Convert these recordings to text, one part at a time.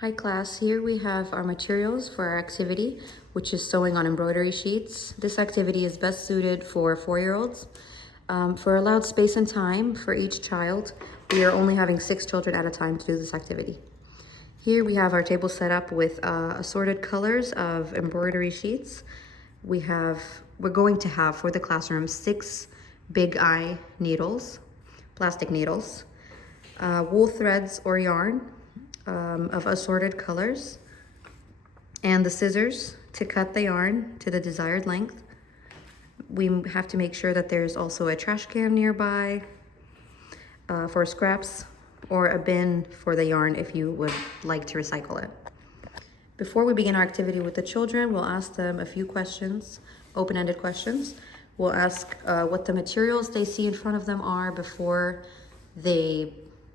Hi class, here we have our materials for our activity, which is sewing on embroidery sheets. This activity is best suited for 4-year-olds. For allowed space and time for each child, we are only having 6 children at a time to do this activity. Here we have our table set up with assorted colors of embroidery sheets. We're going to have for the classroom 6 big eye needles, plastic needles, wool threads or yarn, of assorted colors, and the scissors to cut the yarn to the desired length. We have to make sure that there's also a trash can nearby for scraps, or a bin for the yarn if you would like to recycle it. Before we begin our activity with the children, we'll ask them a few questions, open-ended questions. We'll ask what the materials they see in front of them are before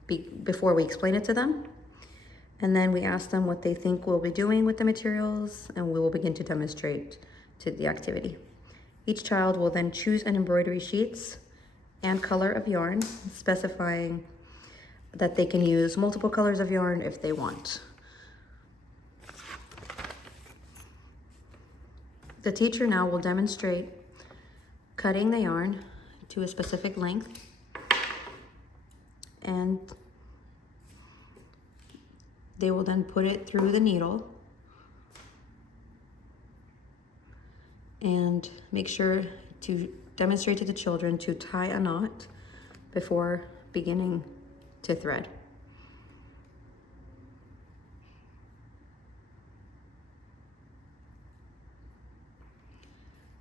we explain it to them. And then we ask them what they think we'll be doing with the materials, and we will begin to demonstrate to the activity. Each child will then choose an embroidery sheets and color of yarn, specifying that they can use multiple colors of yarn if they want. The teacher now will demonstrate cutting the yarn to a specific length, and they will then put it through the needle and make sure to demonstrate to the children to tie a knot before beginning to thread.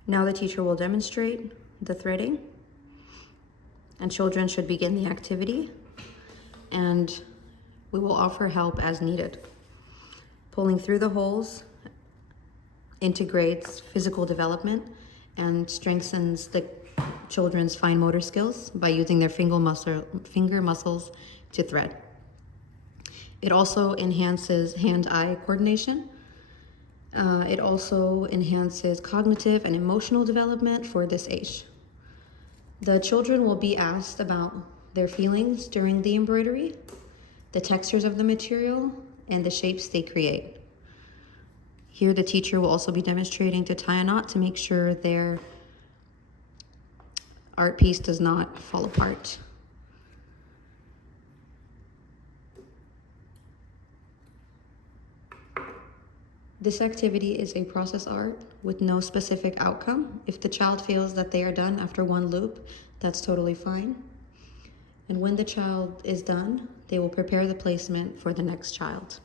Now the teacher will demonstrate the threading, and children should begin the activity, and we will offer help as needed. Pulling through the holes integrates physical development and strengthens the children's fine motor skills by using their finger muscles to thread. It also enhances hand-eye coordination. It also enhances cognitive and emotional development for this age. The children will be asked about their feelings during the embroidery, the textures of the material, and the shapes they create. Here the teacher will also be demonstrating to tie a knot to make sure their art piece does not fall apart. This activity is a process art with no specific outcome. If the child feels that they are done after one loop, that's totally fine. And when the child is done, they will prepare the placement for the next child.